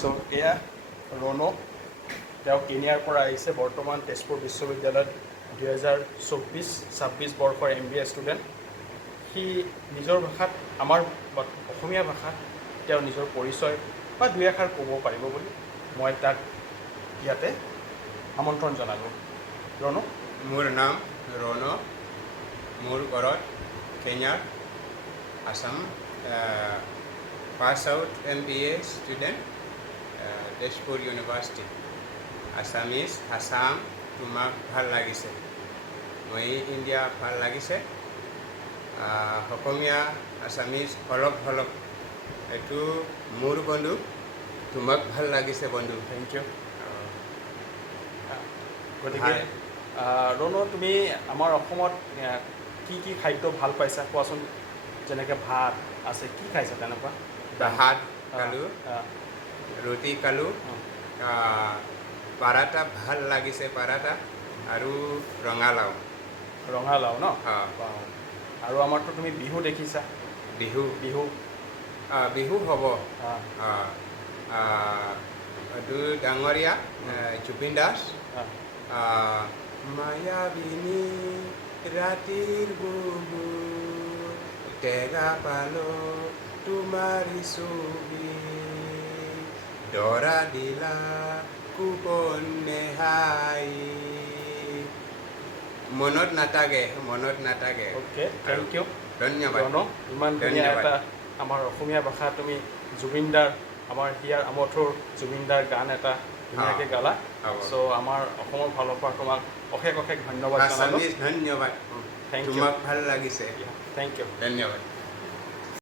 so এয়া ৰণক তেওঁ কেনিয়াৰ পৰা আহিছে বৰ্তমান তেজপুৰ বিশ্ববিদ্যালয়ত 2024-26 বৰ্ষৰ MBA ষ্টুডেণ্ট সি নিজৰ ভাষাত আমাৰ অসমীয়া ভাষাত তেওঁ নিজৰ পৰিচয় বা দুই এষাৰ ক'ব পাৰিব বুলি মই তাক ইয়াতে আমন্ত্ৰণ জনালোঁ ৰণক মোৰ নাম ৰণ মোৰ ঘৰত কেনিয়াৰ Assam pass out MBA student Tezpur university Assamese Assam তোমাক ভাল লাগিছে মই ইণ্ডিয়া ভাল লাগিছে অসমীয়া আছামিজ অলপ অলপ এইটো মোৰ বন্ধু তোমাক ভাল লাগিছে বন্ধু থেংক ইউ গতিকে ৰণু তুমি আমাৰ অসমত কি কি খাদ্য ভাল পাইছা কোৱাচোন যেনেকৈ ভাত আছে কি খাইছা তেনেকুৱা ভাত খালোঁ ৰুটি খালোঁ পাৰাঠা ভাল লাগিছে পাৰাঠা আৰু ৰঙালাও ৰঙালাও ন আৰু আমাৰতো তুমি বিহু দেখিছা বিহু বিহু বিহু হ'ব এইটো ডাঙৰীয়া জুবিন দাস মায়াবিনী ৰাতিৰ বুবু টেঙা পালো তোমাৰ ছবি দৰা দিলা কুপন নেহাই মনত নাথাকে অ'কে থেংক ইউ ধন্যবাদ ইমান ধুনীয়া এটা আমাৰ অসমীয়া ভাষা তুমি জুবিনদাৰ আমাৰ হিয়াৰ আমঠুৰ জুবিনদাৰ গান এটা ধুনীয়াকৈ গালা চ' আমাৰ অসমৰ ফালৰ পৰা তোমাক অশেষ অশেষ ধন্যবাদ জনালোঁ ধন্যবাদ থেংক ইউ তোমাক ভাল লাগিছে থেংক ইউ ধন্যবাদ